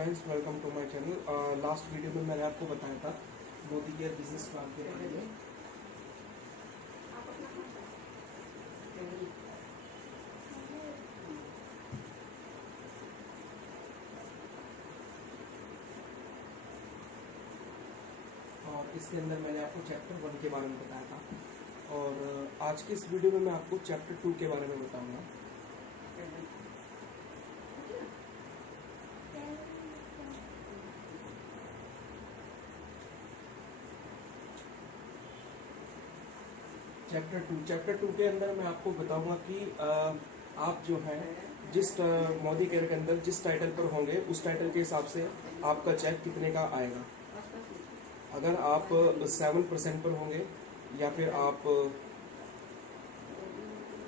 Friends, welcome to my channel. Last video में मैंने आपको बताया था मोदी केयर बिजनेस प्लान के बारे में। और इसके अंदर मैंने आपको चैप्टर 1 के बारे में बताया था और आज की इस वीडियो में मैं आपको चैप्टर 2 के बारे में बताऊंगा। चैप्टर टू के अंदर मैं आपको बताऊंगा कि आप जो है जिस मोदी केयर के अंदर जिस टाइटल पर होंगे उस टाइटल के हिसाब से आपका चेक कितने का आएगा। अगर आप 7% पर होंगे या फिर आप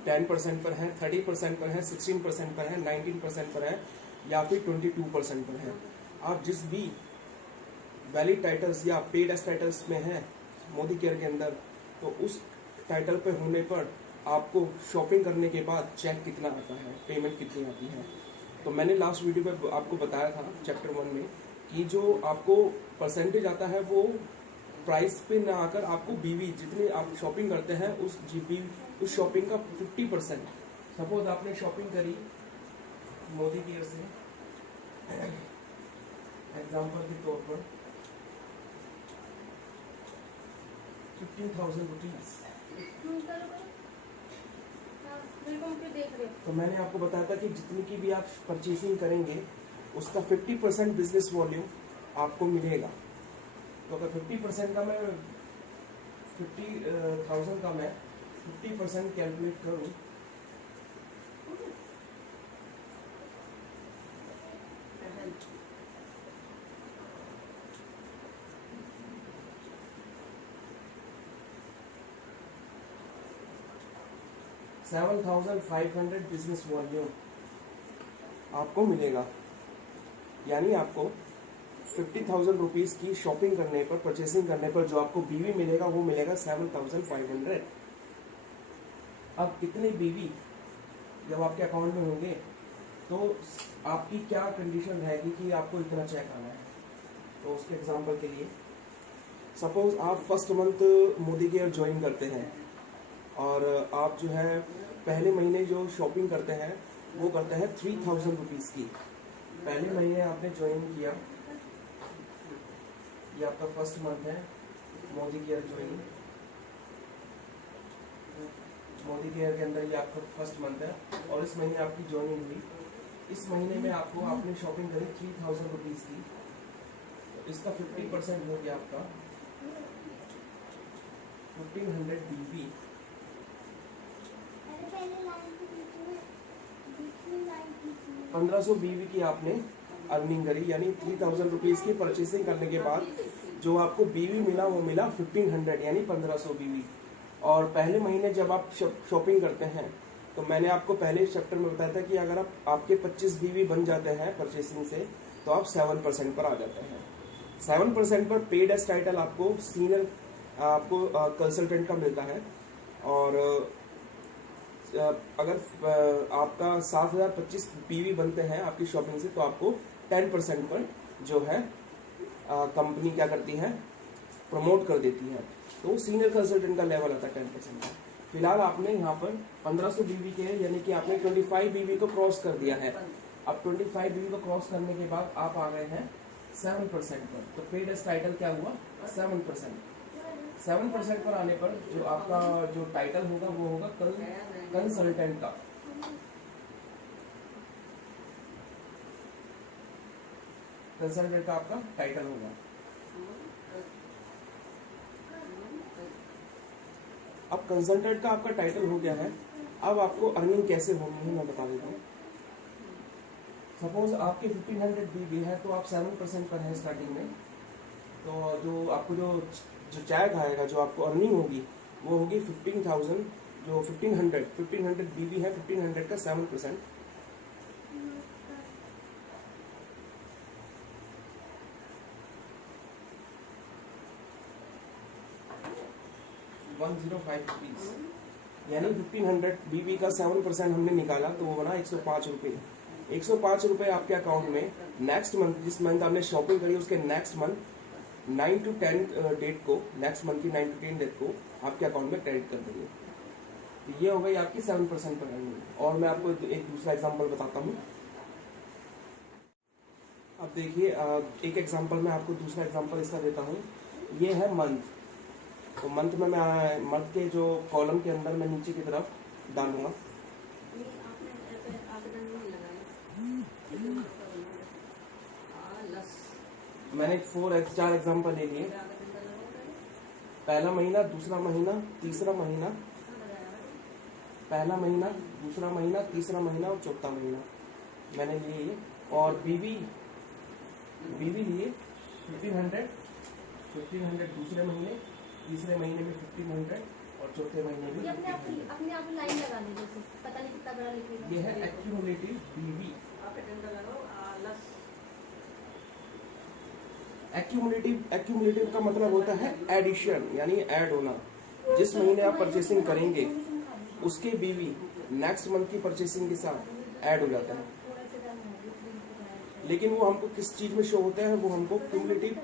10% पर हैं, 30% पर हैं, 16% पर हैं, 19% पर है या फिर 22% पर है, आप जिस भी वैलिड टाइटल्स या पेड एस टाइटल्स में हैं मोदी केयर के अंदर, तो उस टाइटल पे होने पर आपको शॉपिंग करने के बाद चेक कितना आता है, पेमेंट कितनी आती है। तो मैंने लास्ट वीडियो में आपको बताया था चैप्टर 1 में कि जो आपको परसेंटेज आता है वो प्राइस पे ना आकर आपको बीवी जितनी आप शॉपिंग करते हैं उस शॉपिंग का 50%। सपोज आपने शॉपिंग करी मोदी केयर से, एग्जाम्पल के तौर पर 15,000 रुपीज, तो मैंने आपको बताया था कि जितनी की भी आप परचेसिंग करेंगे उसका 50% बिजनेस वॉल्यूम आपको मिलेगा। तो अगर 50% का मैं 50,000 का मैं 50% कैलकुलेट करूं, $7,500 बिजनेस वॉल्यूम आपको मिलेगा। यानी आपको 50,000 रुपीज की शॉपिंग करने पर, परचेसिंग करने पर जो आपको बीवी मिलेगा वो मिलेगा 7,500। अब कितने बीवी जब आपके अकाउंट में होंगे तो आपकी क्या कंडीशन रहेगी कि आपको इतना चेक आना है। तो उसके एग्जांपल के लिए सपोज आप first month Modi care join करते हैं और आप जो है पहले महीने जो शॉपिंग करते हैं वो करते हैं 3,000 रुपीज की। पहले महीने आपने ज्वाइन किया, ये आपका फर्स्ट मंथ है Modi care joining. Modi care के अंदर ये आपका फर्स्ट मंथ है और इस महीने आपकी ज्वाइनिंग हुई। इस महीने में आपने शॉपिंग करी 3,000 रुपीज की, तो इसका 50% हो गया आपका 1,500 बीवी। 1,500 बीवी की आपने अर्निंग करी, यानी 3,000 रुपीज की परचेसिंग करने के बाद जो आपको बीवी मिला वो मिला 1,500 यानी 1,500 बीवी। और पहले महीने जब आप शॉपिंग करते हैं तो मैंने आपको पहले चैप्टर में बताया था कि अगर आपके 25 बीवी बन जाते हैं परचेसिंग से तो आप 7% पर आ जाते हैं। 7% पर पेड एस टाइटल आपको सीनियर आपको कंसल्टेंट का मिलता है। और अगर आपका 7,025 बीवी बनते हैं आपकी शॉपिंग से तो आपको 10% पर जो है कंपनी क्या करती है, प्रमोट कर देती है। तो सीनियर कंसल्टेंट का लेवल आता है 10% का। फिलहाल आपने यहाँ पर 1,500 बीवी के यानी कि आपने 25 बीवी को क्रॉस कर दिया है। अब 25 बीवी को क्रॉस करने के बाद आप आ गए हैं 7% पर। तो पेड एस टाइटल क्या हुआ 7%। 7% पर आने पर जो आपका जो टाइटल होगा वो होगा कंसल्टेंट का। कंसल्टेंट का आपका टाइटल होगा। अब कंसल्टेंट का आपका टाइटल हो गया है। अब आपको अर्निंग कैसे होनी है मैं बता देता हूँ। सपोज आपके 1,500 बीवी है तो आप 7% पर है स्टार्टिंग में। तो जो आपको जो चेक आएगा, जो आपको अर्निंग होगी वो होगी 15,000। जो 1,500 बीवी है, 1,500 का 7%। ₹105 यानी 1,500 बीवी का 7% हमने निकाला तो वो बना 105 रुपये। 105 रुपये आपके अकाउंट में नेक्स्ट मंथ, जिस मंथ आपने शॉपिंग करी उसके नेक्स्ट मंथ 9 to 10 डेट को, नेक्स्ट मंथ की 9 to 10 डेट को आपके अकाउंट में क्रेडिट कर देंगे। तो ये हो गई आपकी 7% पर अर्निंग। और मैं आपको एक दूसरा एग्जांपल बताता हूँ। अब देखिए, एक एग्जांपल मैं आपको दूसरा एग्जांपल इसका देता हूँ। ये है मंथ। तो मंथ में मैं मंथ के जो कॉलम के अंदर मैं नीचे की तरफ डालूंगा। मैंने 4 एग्जांपल ले लिए। पहला महीना, दूसरा महीना, तीसरा महीना, पहला महीना, दूसरा महीना, तीसरा महीना और चौथा महीना मैंने लिए। और बीवी लिए 1500 दूसरे महीने, तीसरे महीने में 1500 और चौथे महीने में अपने आप लाइन लगा ली, जैसे पता नहीं कितना बड़ा लिखेगा। ये है एक्यूमुलेटिव बीवी। एक्यूमुलेटिव का मतलब होता है एडिशन, यानी ऐड होना। जिस महीने आप परचेसिंग करेंगे उसके बीवी नेक्स्ट मंथ की परचेसिंग के साथ ऐड हो जाता है। लेकिन वो हमको किस चीज में शो होता है, वो हमको क्यूमुलेटिव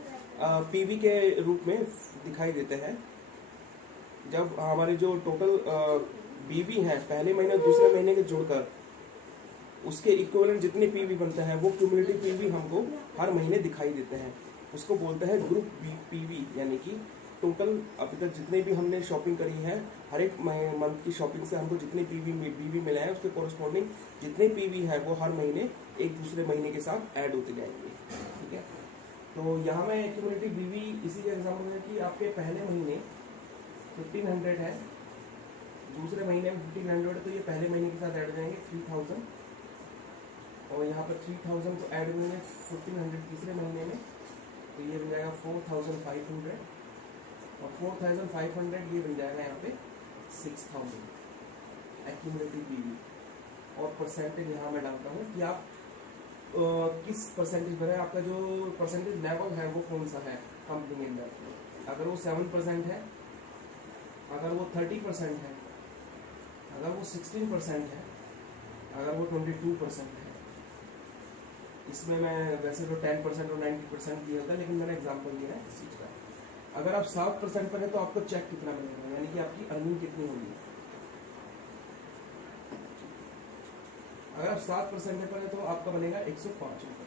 पीवी के रूप में दिखाई देते हैं। जब हमारे जो टोटल बीवी हैं पहले महीने और दूसरे महीने के जोड़कर उसके इक्विवेलेंट जितने पीवी बनते हैं वो क्यूमुलेटिव पीवी हमको हर महीने दिखाई देते हैं। उसको बोलते हैं ग्रुप पीवी, यानी कि टोटल अभी तक जितने भी हमने शॉपिंग करी है, हर एक मंथ की शॉपिंग से हमको जितने पीवी मिले हैं उसके कोरस्पॉन्डिंग जितने पीवी है वो हर महीने एक दूसरे महीने के साथ ऐड होते जाएंगे। ठीक है, तो यहाँ में एक्यूमुलेटिव बीवी इसी का एग्जाम्पल है कि आपके पहले महीने 1500 है, दूसरे महीने में 1500 है, तो ये पहले महीने के साथ ऐड हो जाएंगे 3000, और यहाँ पर 3000 को ऐड करेंगे 1500 तीसरे महीने में, तो ये बन जाएगा 4500, और 4500 ये बन जाएगा यहाँ पे 6000 एक्यूमुलेटिव बीवी। और परसेंटेज यहाँ मैं डालता हूँ कि आप किस परसेंटेज पर है, आपका जो परसेंटेज लेवल है वो कौन सा है कंपनी के अंदर। अगर वो 7% है, अगर वो 30% है, अगर वो 16% है, अगर वो 22% है। इसमें मैं वैसे तो 10% और 90% दिया था, लेकिन मैंने एग्जांपल दिया है इस चीज़ का। अगर आप 7% पर है तो आपको चेक कितना मिलेगा, यानी कि आपकी अर्निंग कितनी होगी। अगर आप 7% पर है तो आपका बनेगा 105 रुपये।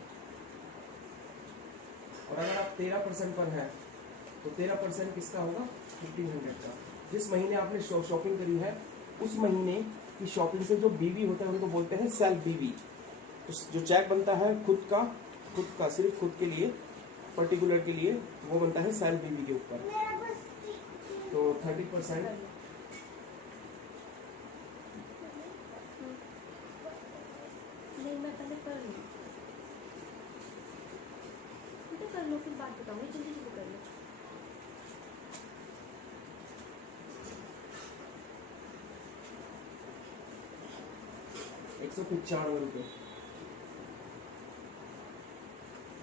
और अगर आप 13% पर है तो 13% किसका होगा, 1500 का। जिस महीने आपने शॉपिंग करी है उस महीने की शॉपिंग से जो बीवी होता है उनको बोलते हैं सेल्फ बीवी। तो जो चेक बनता है खुद का सिर्फ खुद के लिए, पर्टिकुलर के लिए, वो बनता है सेल्फ बीवी के ऊपर। तो 30% मैं पहले कर लो फिर बात बताऊंगी, जल्दी कर लो। ₹195।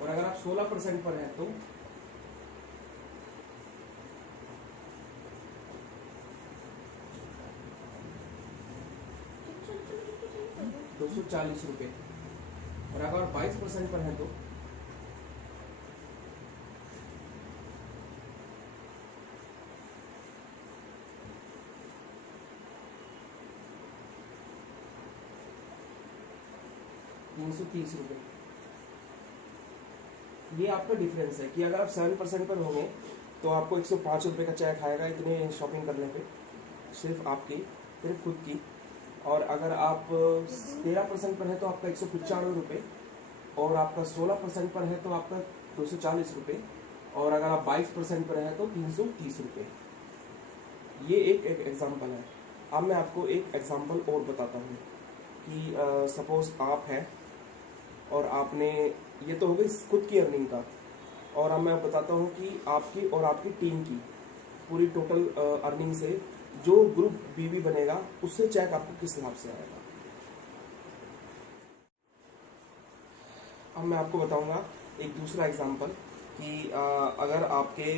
और अगर आप 16% पर हैं तो 240 रुपये। और अगर 22% पर हैं तो 330 रुपये। ये आपका डिफरेंस है कि अगर आप 7% पर होंगे तो आपको 105 रुपये का चेक आएगा इतने शॉपिंग करने पे, सिर्फ खुद की। और अगर आप 13% पर है तो आपका 195 रुपये, और आपका 16% पर है तो आपका 240 रुपये, और अगर आप 22% पर है तो 330 रुपये। ये एक एग्जाम्पल है। अब मैं आपको एक एग्जाम्पल और बताता हूँ कि सपोज आप हैं और आपने, ये तो हो गई खुद की अर्निंग का, और अब मैं बताता हूँ कि आपकी और आपकी टीम की पूरी टोटल अर्निंग से जो ग्रुप बीवी बनेगा उससे चेक आपको किस हिसाब से आएगा। अब मैं आपको बताऊंगा एक दूसरा एग्जांपल कि अगर आपके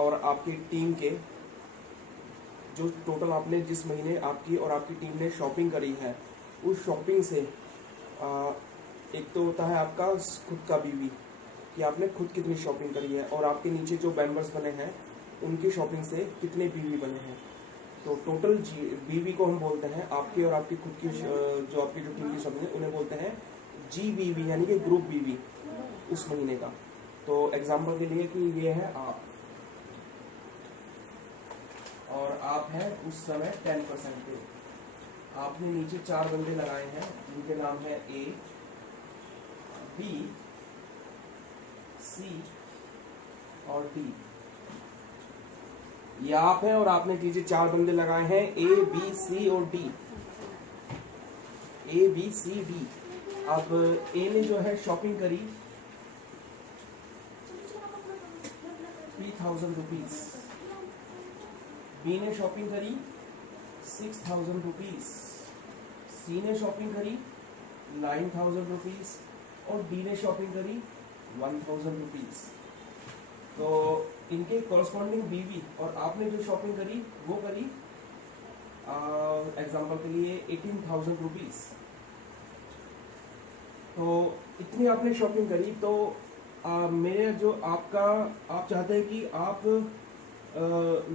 और आपकी टीम के जो टोटल आपने जिस महीने आपकी और आपकी टीम ने शॉपिंग करी है उस शॉपिंग से एक तो होता है आपका खुद का बीवी, कि आपने खुद कितनी शॉपिंग करी है, और आपके नीचे जो मेंबर्स बने हैं उनकी शॉपिंग से कितने बीवी बने हैं। तो टोटल बीवी को हम बोलते हैं, आपकी और आपकी खुद की जो आपकी जो टीम की शॉपिंग है उन्हें बोलते हैं GBV, यानी कि ग्रुप बीवी उस महीने का। तो एग्जाम्पल के लिए कि ये है आप, और आप हैं उस समय 10% पे। आपने नीचे 4 बंदे लगाए हैं जिनके नाम है A, B, C और D। ये आप हैं और आपने नीचे 4 बंदे लगाए हैं A, B, C और D। A, B, C, D। अब A ने जो है शॉपिंग करी 3000 रुपीज, B ने शॉपिंग करी 6000 रुपीज, C ने शॉपिंग करी 9000 रुपीज और D ने शॉपिंग करी 1000 रुपीज। तो इनके कॉरस्पॉन्डिंग बीवी और आपने जो शॉपिंग करी वो करी एग्जाम्पल के लिए 18,000 रुपीज। तो इतनी आपने शॉपिंग करी, तो मेरे जो आपका आप चाहते हैं कि आप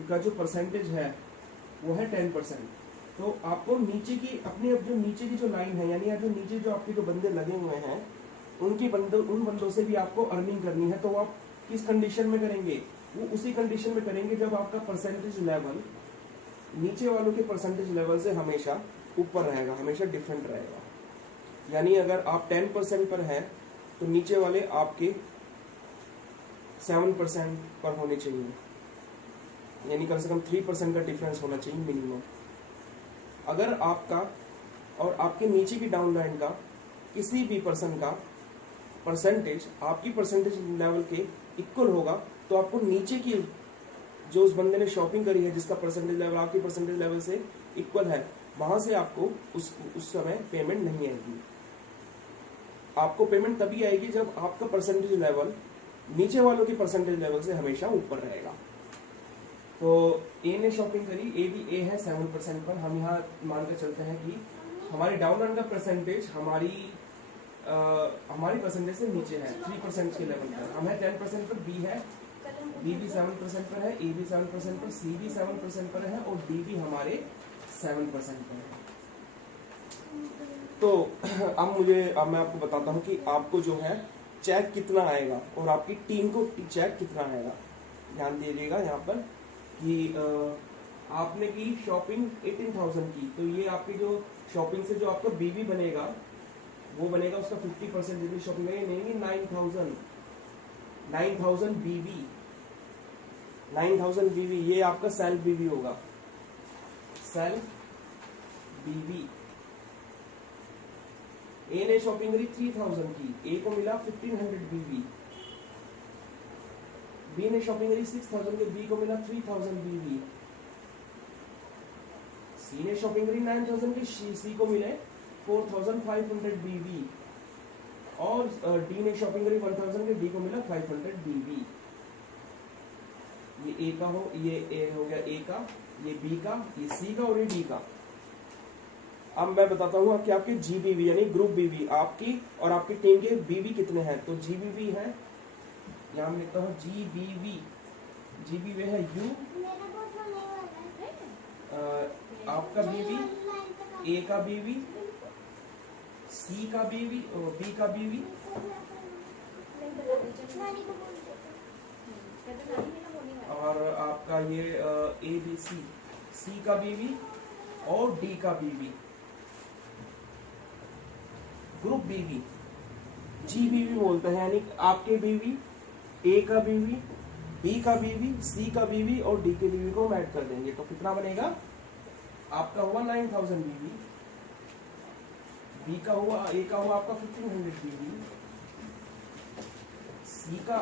का जो परसेंटेज है वो है 10%। तो आपको नीचे की अपनी अब जो नीचे की जो लाइन है, यानी जो नीचे जो आपके जो बंदे लगे हुए हैं उन बंदों से भी आपको अर्निंग करनी है। तो आप किस कंडीशन में करेंगे? वो उसी कंडीशन में करेंगे जब आपका परसेंटेज लेवल नीचे वालों के परसेंटेज लेवल से हमेशा ऊपर रहेगा, हमेशा डिफरेंट रहेगा। यानी अगर आप 10% पर हैं तो नीचे वाले आपके 7% पर होने चाहिए, यानी कम से कम 3% का डिफरेंस होना चाहिए मिनिमम। अगर आपका और आपके नीचे की डाउनलाइन का किसी भी पर्सन का परसेंटेज आपकी परसेंटेज लेवल के इक्वल होगा, तो आपको नीचे की जो उस बंदे ने शॉपिंग करी है जिसका परसेंटेज लेवल आपकी परसेंटेज लेवल से इक्वल है, वहां से आपको उस समय पेमेंट नहीं आएगी। आपको पेमेंट तभी आएगी जब आपका परसेंटेज लेवल नीचे वालों की परसेंटेज लेवल से हमेशा ऊपर रहेगा। तो ए ने शॉपिंग करी, ए है 7% पर। हम यहाँ मानकर चलते हैं कि हमारी डाउन का परसेंटेज हमारी परसेंटेज से नीचे है 3% के लेवल पर। हम है 10% पर, बी है, बी भी 7% पर है, ए भी 7% पर, सी भी 7% पर है और डी भी हमारे 7% पर है। तो अब मैं आपको बताता हूँ कि आपको जो है चेक कितना आएगा और आपकी टीम को चेक कितना आएगा। ध्यान दीजिएगा यहाँ पर कि आपने की शॉपिंग 18,000 की, तो ये आपकी जो शॉपिंग से जो आपका बीवी बनेगा वो बनेगा उसका 50% जितनी शॉपिंग है, नहीं 9,000 बीवी, 9,000 बीवी, ये आपका सेल्फ बीवी होगा, सेल्फ बीवी। ए ने शॉपिंग करी 3,000 की, ए को मिला 1500 बीवी। बी ने शॉपिंग करी 6,000 की, बी को मिला 3,000 बीवी। सी ने शॉपिंग करी 9,000 की, सी को मिले 4,500 बीवी। और डी ने शॉपिंग करी 1,000 की, डी को मिला 500 बीवी। ये ए का ये ए हो गया ए का, ये बी का, ये सी का और ये डी का। अब मैं बताता हूँ कि आपके जीबीवी यानी ग्रुप बीवी आपकी और आपकी टीम के बीवी कितने हैं। तो जीबीवी है, यहाँ मैं लिखता हूँ जीबीवी, जीबीवी है यू, आपका बीवी, ए का बीवी, सी का बीवी और बी का बीवी, और आपका ये ए बी सी का बीवी और डी का बीवी। ग्रुप बीवी जीबीवी बोलते हैं, यानी आपके बीवी, ए का बीवी, बी का बीवी, सी का बीवी और डी के बीवी को ऐड कर देंगे तो कितना बनेगा? आपका हुआ 9,000 बीवी, बी का हुआ, ए का हुआ आपका 1500 बीवी, सी का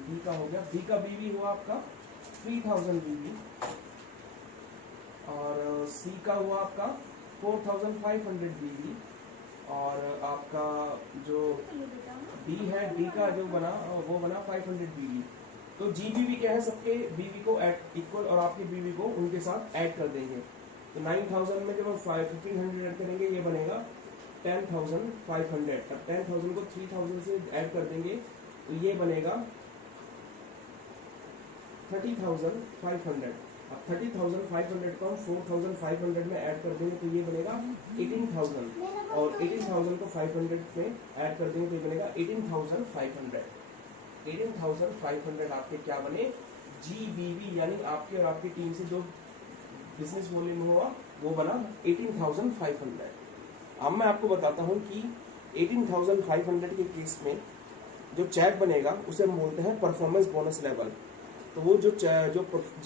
बी का हो गया, बी का बीवी हुआ आपका 3,000 बीवी और सी का हुआ आपका 4,500 बीवी और आपका जो बी है, डी का जो बना वो बना 500 बीवी। तो जीबीवी क्या है, सबके बीवी को इक्वल और आपकी बीवी को उनके साथ ऐड कर देंगे। तो 9,000 में जब हम 1500 ऐड करेंगे ये बनेगा 10,500, अब 10,000 को 3,000 से ऐड कर देंगे तो ये बनेगा 30,500। अब 30,500 को हम 4,500 में ऐड कर देंगे तो ये बनेगा 18,000, और 18,000 को 500 में ऐड कर देंगे तो ये बनेगा 18,500। 18,500 आपके क्या बने, GBV, यानी आपके और आपकी टीम से जो बिजनेस वॉल्यूम हुआ वो बना 18,500। अब मैं आपको बताता हूँ कि 18,500 के केस में जो चेक बनेगा उसे हम बोलते हैं परफॉर्मेंस बोनस लेवल। तो वो जो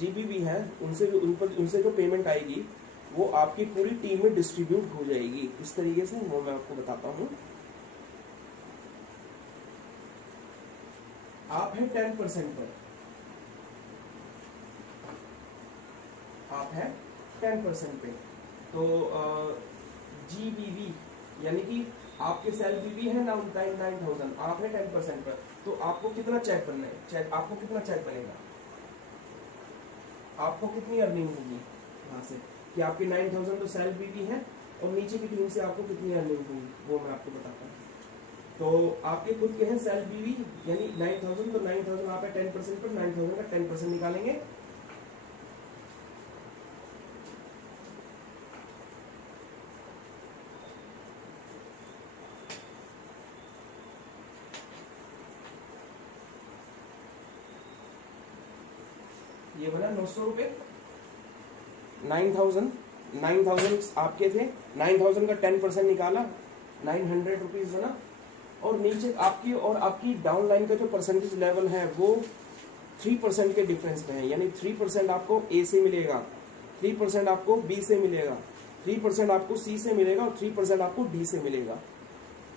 GBV है उनसे जो पेमेंट आएगी वो आपकी पूरी टीम में डिस्ट्रीब्यूट हो जाएगी। इस तरीके से वो मैं आपको बताता हूँ। आप है 10% पर, आप है 10% पे, तो GBV यानी कि आपके सेल BV है ना 9,000, आप है 10% पर, तो आपको कितना चेक बनना है, चेक आपको कितना चेक बनेगा, आपको कितनी अर्निंग होगी यहाँ से कि आपकी 9,000 तो सेल BV है और नीचे की टीम से आपको कितनी अर्निंग होगी वो मैं आपको बताता हूँ। तो आपके खुद के हैं सेल BV यानी 9,000, तो 9,000 आप है 10% पर, 9,000 का 10% निकालेंगे, ये बना 900 रुपए। 9,000 आपके थे, 9,000 का 10% निकाला, 900 रुपीज बना, और नीचे आपकी और आपकी डाउन लाइन का जो परसेंटेज लेवल है वो 3% के डिफरेंस में है, यानी 3% आपको A से मिलेगा, 3% आपको B से मिलेगा, 3% आपको C से मिलेगा और 3% आपको D से मिलेगा।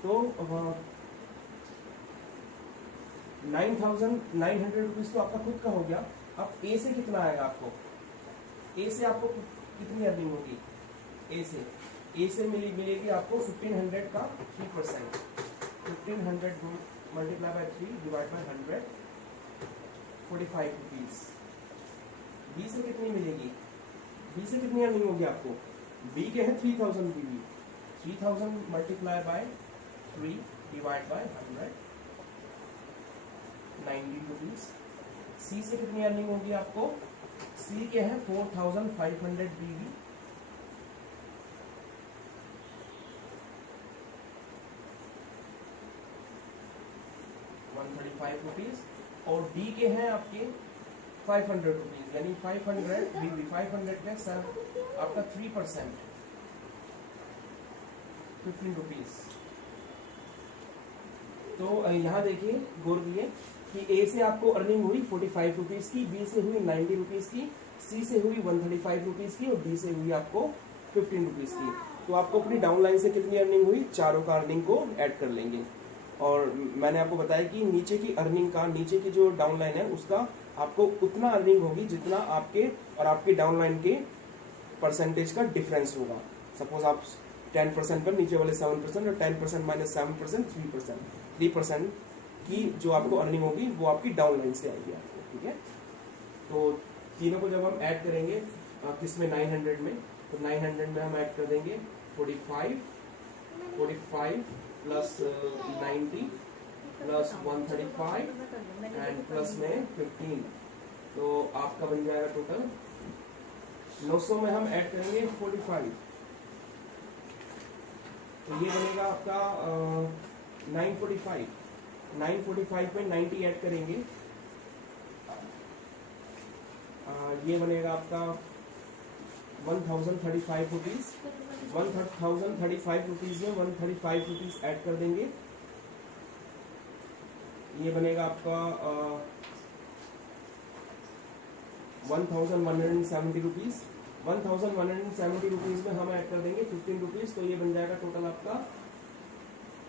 तो 9,900 रुपीज तो आपका खुद का हो गया। अब A से कितना आएगा आपको, A से आपको कितनी अर्निंग होगी, A से मिलेगी आपको 1,500 का 3%, 1,500 multiply by 3 divide by 100, 45 rupees. B से कितनी मिलेगी, B से कितनी अर्निंग होगी आपको, B के है 3,000 BV, 3,000 multiply by 3 divide by 100, 90 rupees. C से कितनी अर्निंग होगी आपको, C के है 4,500 BV, 135 रुपीज, और D के हैं आपके 500 रुपीज, यानी 500 BV, 500 का सर आपका 3%, 15 रुपीज। तो यहाँ देखिए गौर दिए कि A से आपको अर्निंग हुई 45 रुपीज की, B से हुई 90 रुपीज की, C से हुई 135 रुपीज की, और D से हुई आपको 15 रुपीज की। तो आपको अपनी डाउनलाइन से कितनी अर्निंग हुई, चारों का अर्निंग को ऐड कर लेंगे। और मैंने आपको बताया कि नीचे की अर्निंग का, नीचे की जो डाउनलाइन है उसका आपको उतना अर्निंग होगी जितना आपके और आपकी डाउनलाइन के परसेंटेज का डिफरेंस होगा। सपोज आप 10% पर, नीचे वाले 7%, और 10% माइनस 7% 3% की जो आपको अर्निंग होगी वो आपकी डाउनलाइन से आएगी आपको, ठीक है। तो तीनों को जब हम ऐड करेंगे किसमें, 900 में, तो 900 में हम ऐड कर देंगे 45 प्लस 90 प्लस 135 एंड प्लस में 15, तो आपका बन जाएगा टोटल 900 में हम ऐड करेंगे 45, तो ये बनेगा आपका 945 में 90 ऐड करेंगे, ये बनेगा आपका 1,035 रुपीज। 1,035 रुपीज में 135 रुपीज ऐड कर देंगे, ये बनेगा आपका 1,170 रुपीज। 1,170 रुपीज में हम ऐड कर देंगे 15 रुपीज, तो ये बन जाएगा टोटल आपका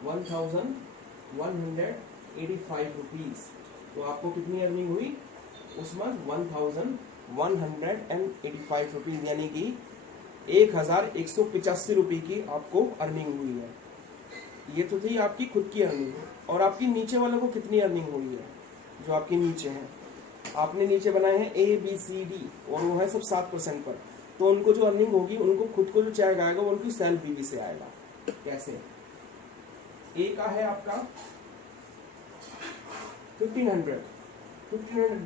1,185 रुपीज। तो आपको कितनी अर्निंग हुई उसमें, 1,185 रुपीज, यानी कि 1,185 रुपये की आपको अर्निंग हुई है। ये तो थी आपकी खुद की अर्निंग। और आपकी नीचे वालों को कितनी अर्निंग हुई है, जो आपके नीचे हैं, आपने नीचे बनाए हैं ABCD और वो है सब 7% पर, तो उनको जो अर्निंग होगी, उनको खुद को जो चेक आएगा वो उनकी सेल BV से आएगा। कैसे, ए का है आपका 1500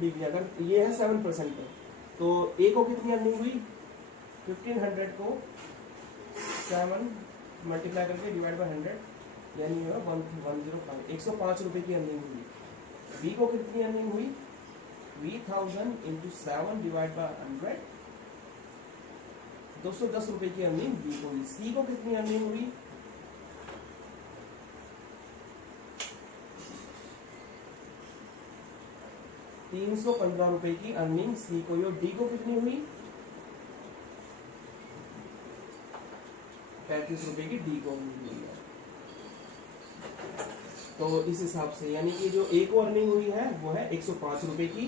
डीवी, अगर ये है 7% पे, तो ए को कितनी अर्निंग हुई? 1500 को 7 मल्टीप्लाई करके डिवाइड बाय 100, यानी 105, 105 रुपए की अर्निंग हुई। बी को कितनी अर्निंग हुई? 3000 इंटू 7 डिवाइड बाय 100, 210 रुपए की अर्निंग बी को हुई। सी को कितनी अर्निंग हुई? 315 रुपए की अर्निंग सी को हुई। और डी को कितनी हुई? 35 रुपए की डी को हुई है। तो इस हिसाब से यानी कि जो ए को अर्निंग हुई है वो है 105 रुपए की,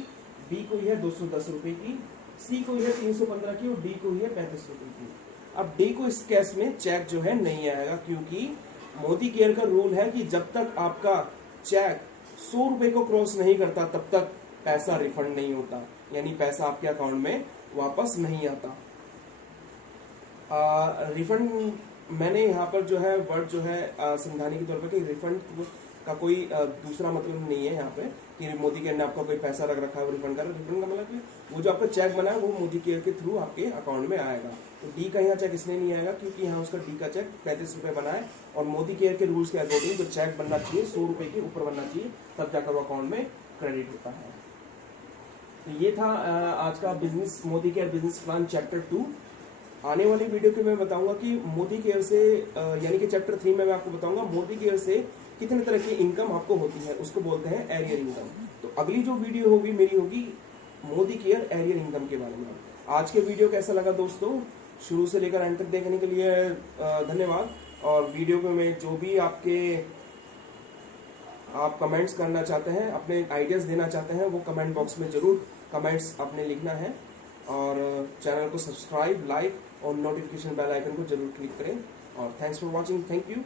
बी को हुई है 210 रुपए की, सी को हुई है 315 की और डी को हुई है 35 रुपए की। अब डी को इस केस में चेक जो है नहीं आएगा, क्योंकि मोदी केयर का रूल है कि जब तक आपका चेक 100 रुपए को क्रॉस नहीं करता तब तक पैसा रिफंड नहीं होता, यानी पैसा आपके अकाउंट में वापस नहीं आता। रिफंड मैंने यहाँ पर जो है वर्ड जो है समझाने के तौर पर कि रिफंड का कोई दूसरा मतलब नहीं है यहाँ पे कि मोदी केयर ने आपका कोई पैसा रख रखा है वो रिफंड कर रहा है। रिफंड का मतलब कि वो जो आपका चेक बना है वो मोदी केयर के थ्रू आपके अकाउंट में आएगा। तो डी का यहाँ चेक इसलिए नहीं आएगा क्योंकि यहाँ उसका डी का चेक 35 रुपए बना है और मोदी केयर के रूल्स के अकॉर्डिंग जो चेक बनना चाहिए 100 रुपए के ऊपर बनना चाहिए, तब जाकर वो अकाउंट में क्रेडिट होता है। तो ये था आज का business Modi care business plan chapter 2। आने वाली वीडियो के मैं बताऊंगा कि मोदी केयर से यानी कि चैप्टर 3 में मैं आपको बताऊंगा मोदी केयर से कितने तरह की इनकम आपको होती है, उसको बोलते हैं एरियर इनकम। तो अगली जो वीडियो होगी मेरी होगी मोदी केयर एरियर इनकम के बारे में। आज के वीडियो कैसा लगा दोस्तों, शुरू से लेकर अंत तक देखने के लिए धन्यवाद। और वीडियो में जो भी आप कमेंट्स करना चाहते हैं, अपने आइडियाज देना चाहते हैं, वो कमेंट बॉक्स में जरूर कमेंट्स आपने लिखना है। और चैनल को सब्सक्राइब, लाइक और नोटिफिकेशन बेल आइकन को जरूर क्लिक करें। और thanks for watching, thank you.